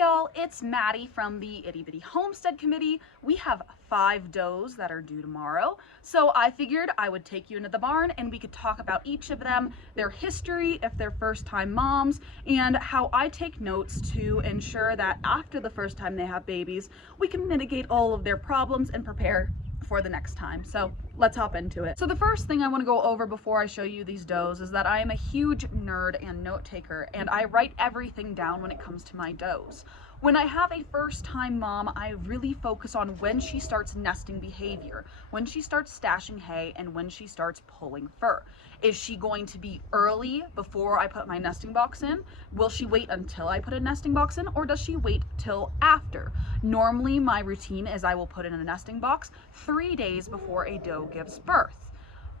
y'all, it's Maddie from the Itty Bitty Homestead Committee. We have 5 does that are due tomorrow, so I figured I would take you into the barn and we could talk about each of them, their history, if they're first-time moms, and how I take notes to ensure that after the first time they have babies, we can mitigate all of their problems and prepare for the next time. So let's hop into it. So the first thing I want to go over before I show you these does is that I am a huge nerd and note taker, and I write everything down when it comes to my does. When I have a first-time mom, I really focus on when she starts nesting behavior, when she starts stashing hay, and when she starts pulling fur. Is she going to be early before I put my nesting box in? Will she wait until I put a nesting box in, or does she wait till after? Normally, my routine is I will put in a nesting box 3 days before a doe gives birth.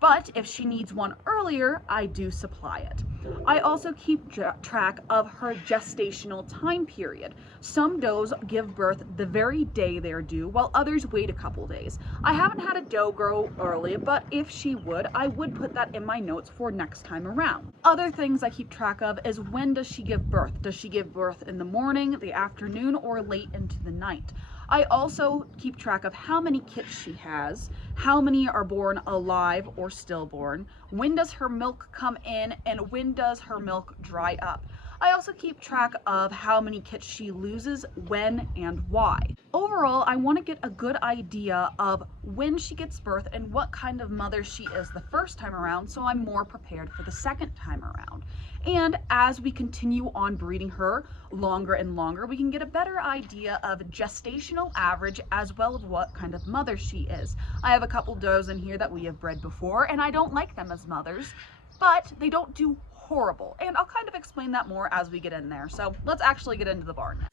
But if she needs one earlier, I do supply it. I also keep track of her gestational time period. Some does give birth the very day they're due, while others wait a couple days. I haven't had a doe grow early, but if she would, I would put that in my notes for next time around. Other things I keep track of is when does she give birth? Does she give birth in the morning, the afternoon, or late into the night? I also keep track of how many kits she has, how many are born alive or stillborn, when does her milk come in, and when does her milk dry up. I also keep track of how many kits she loses, when, and why. Overall, I want to get a good idea of when she gets birth and what kind of mother she is the first time around, so I'm more prepared for the second time around. And as we continue on breeding her longer and longer, we can get a better idea of gestational average as well as what kind of mother she is. I have a couple does in here that we have bred before, and I don't like them as mothers, but they don't do horrible. And I'll kind of explain that more as we get in there. So let's actually get into the barn now.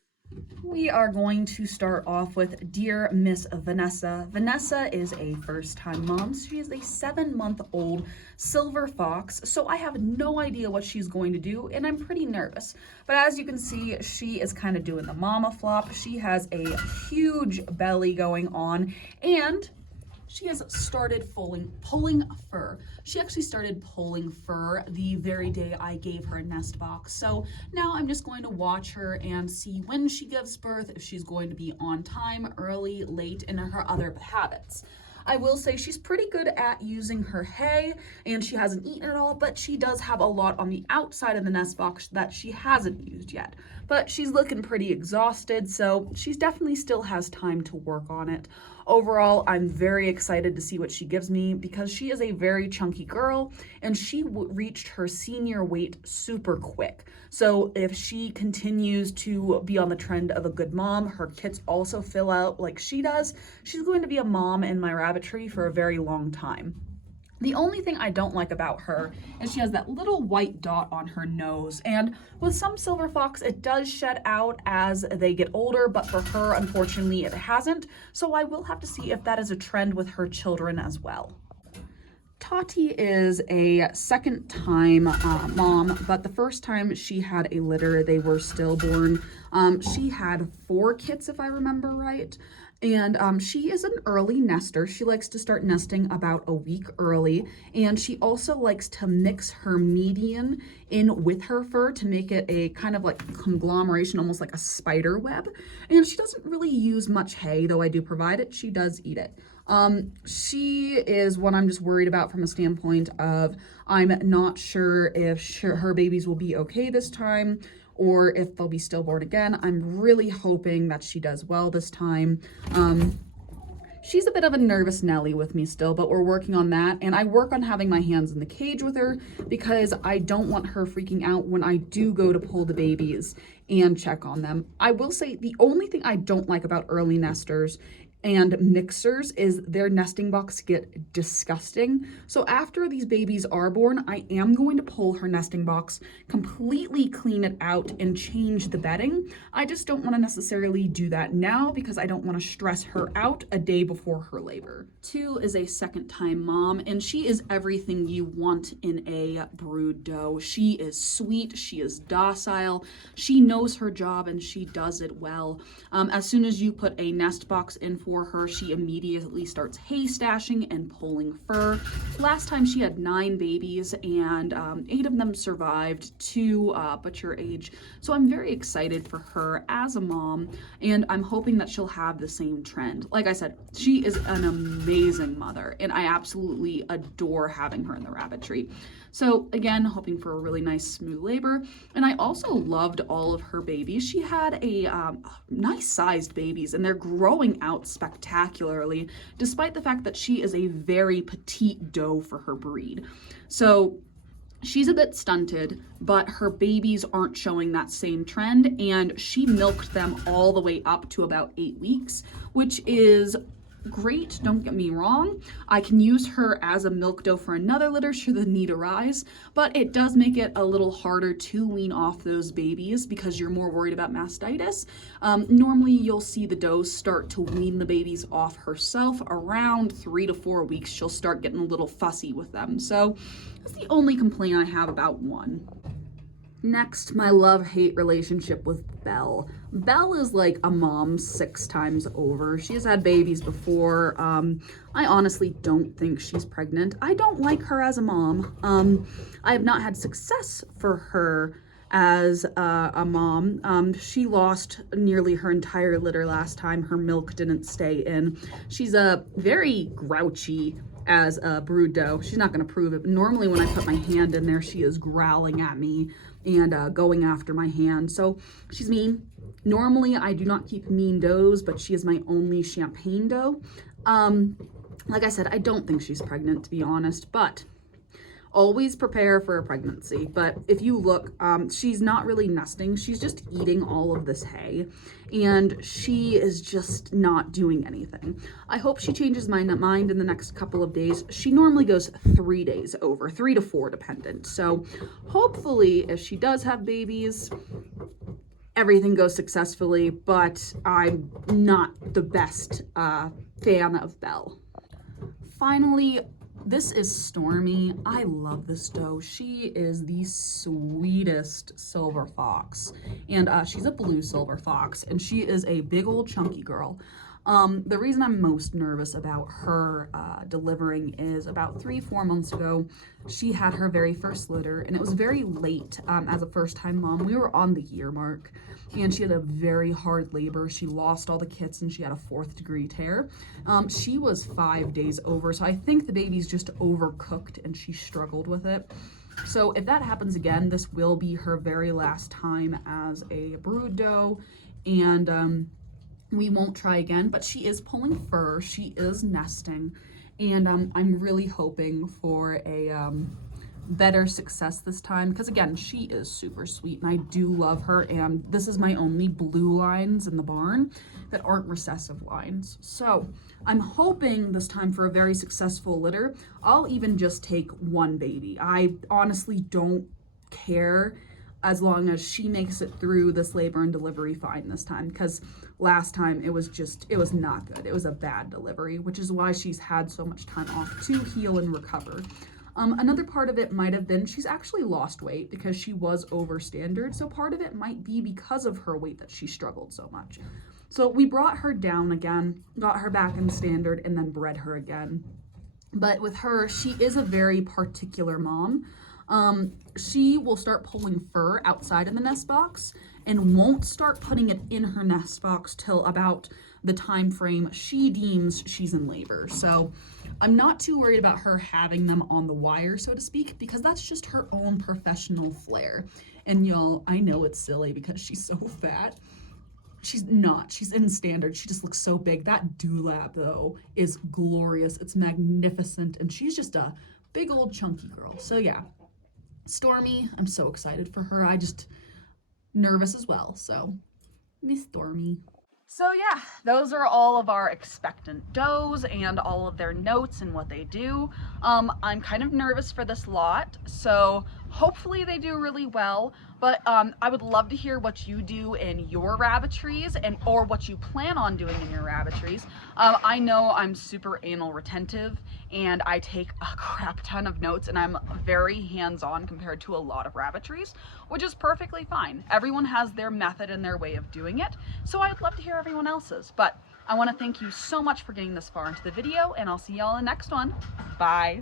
We are going to start off with dear Miss Vanessa. Vanessa is a first-time mom. She is a 7-month-old silver fox, so I have no idea what she's going to do, and I'm pretty nervous. But as you can see, she is kind of doing the mama flop. She has a huge belly going on, and she has started pulling fur. She actually started pulling fur the very day I gave her a nest box. So now I'm just going to watch her and see when she gives birth, if she's going to be on time, early, late, and her other habits. I will say she's pretty good at using her hay, and she hasn't eaten it all, but she does have a lot on the outside of the nest box that she hasn't used yet. But she's looking pretty exhausted, so she definitely still has time to work on it. Overall, I'm very excited to see what she gives me because she is a very chunky girl, and she reached her senior weight super quick. So if she continues to be on the trend of a good mom, her kits also fill out like she does, she's going to be a mom in my rabbitry for a very long time. The only thing I don't like about her is she has that little white dot on her nose, and with some silver fox it does shed out as they get older, but for her unfortunately it hasn't, so I will have to see if that is a trend with her children as well. Tati is a second-time mom, but the first time she had a litter, they were stillborn. She had 4 kits, if I remember right. And she is an early nester. She likes to start nesting about a week early. And she also likes to mix her median in with her fur to make it a kind of like conglomeration, almost like a spider web. And she doesn't really use much hay, though I do provide it. She does eat it. She is what I'm just worried about from a standpoint of I'm not sure if her babies will be okay this time or if they'll be stillborn again. I'm really hoping that she does well this time. She's a bit of a nervous Nelly with me still, but we're working on that. And I work on having my hands in the cage with her because I don't want her freaking out when I do go to pull the babies and check on them. I will say the only thing I don't like about early nesters and mixers is their nesting box get disgusting. So after these babies are born, I am going to pull her nesting box, completely clean it out, and change the bedding. I just don't want to necessarily do that now because I don't want to stress her out a day before her labor. 2 is a second-time mom, and she is everything you want in a brood doe. She is sweet, she is docile, she knows her job, and she does it well. As soon as you put a nest box in for her, she immediately starts hay stashing and pulling fur. Last time she had 9 babies and 8 of them survived to butcher age. So I'm very excited for her as a mom, and I'm hoping that she'll have the same trend. Like I said, she is an amazing mother, and I absolutely adore having her in the rabbitry. So again, hoping for a really nice smooth labor. And I also loved all of her babies. She had a nice sized babies, and they're growing out spectacularly, despite the fact that she is a very petite doe for her breed. So she's a bit stunted, but her babies aren't showing that same trend, and she milked them all the way up to about 8 weeks, which is great, don't get me wrong. I can use her as a milk doe for another litter should the need arise, but it does make it a little harder to wean off those babies because you're more worried about mastitis. Normally you'll see the does start to wean the babies off herself around 3 to 4 weeks. She'll start getting a little fussy with them. So that's the only complaint I have about one. Next, my love-hate relationship with Belle. Belle is like a mom 6 times over. She has had babies before. I honestly don't think she's pregnant. I don't like her as a mom. I have not had success for her as a mom. She lost nearly her entire litter last time. Her milk didn't stay in. She's a very grouchy as a brood doe. She's not going to prove it, but normally when I put my hand in there, she is growling at me and going after my hand. So she's mean. Normally I do not keep mean does, but she is my only champagne doe. Like I said, I don't think she's pregnant, to be honest, but always prepare for a pregnancy. But if you look, she's not really nesting. She's just eating all of this hay, and she is just not doing anything. I hope she changes my mind in the next couple of days. She normally goes 3 days over, 3 to 4 dependent. So hopefully if she does have babies, everything goes successfully, but I'm not the best fan of Belle. Finally, this is Stormy. I love this doe. She is the sweetest silver fox, and she's a blue silver fox, and she is a big old chunky girl. The reason I'm most nervous about her delivering is about 3-4 months ago, she had her very first litter, and it was very late as a first-time mom. We were on the year mark, and she had a very hard labor. She lost all the kits, and she had a 4th-degree tear. She was 5 days over, so I think the baby's just overcooked, and she struggled with it. So if that happens again, this will be her very last time as a brood doe, and we won't try again, but she is pulling fur, she is nesting, and I'm really hoping for a better success this time, because again, she is super sweet and I do love her, and this is my only blue lines in the barn that aren't recessive lines. So I'm hoping this time for a very successful litter. I'll even just take 1 baby. I honestly don't care as long as she makes it through this labor and delivery fine this time, because last time it was not good. It was a bad delivery, which is why she's had so much time off to heal and recover. Another part of it might have been she's actually lost weight because she was over standard, so part of it might be because of her weight that she struggled so much. So we brought her down again, got her back in standard, and then bred her again. But with her, she is a very particular mom. She will start pulling fur outside of the nest box and won't start putting it in her nest box till about the time frame she deems she's in labor. So I'm not too worried about her having them on the wire, so to speak, because that's just her own professional flair. And y'all, I know it's silly because she's so fat. She's not. She's in standard. She just looks so big. That dewlap, though, is glorious. It's magnificent, and she's just a big old chunky girl. So yeah, Stormy, I'm so excited for her. I just nervous as well. So Miss Stormy. So yeah, those are all of our expectant does and all of their notes and what they do. I'm kind of nervous for this lot, so hopefully they do really well, but I would love to hear what you do in your rabbitries or what you plan on doing in your rabbitries. I know I'm super anal retentive and I take a crap ton of notes, and I'm very hands-on compared to a lot of rabbitries, which is perfectly fine. Everyone has their method and their way of doing it, so I'd love to hear everyone else's. But I want to thank you so much for getting this far into the video, and I'll see y'all in the next one. Bye.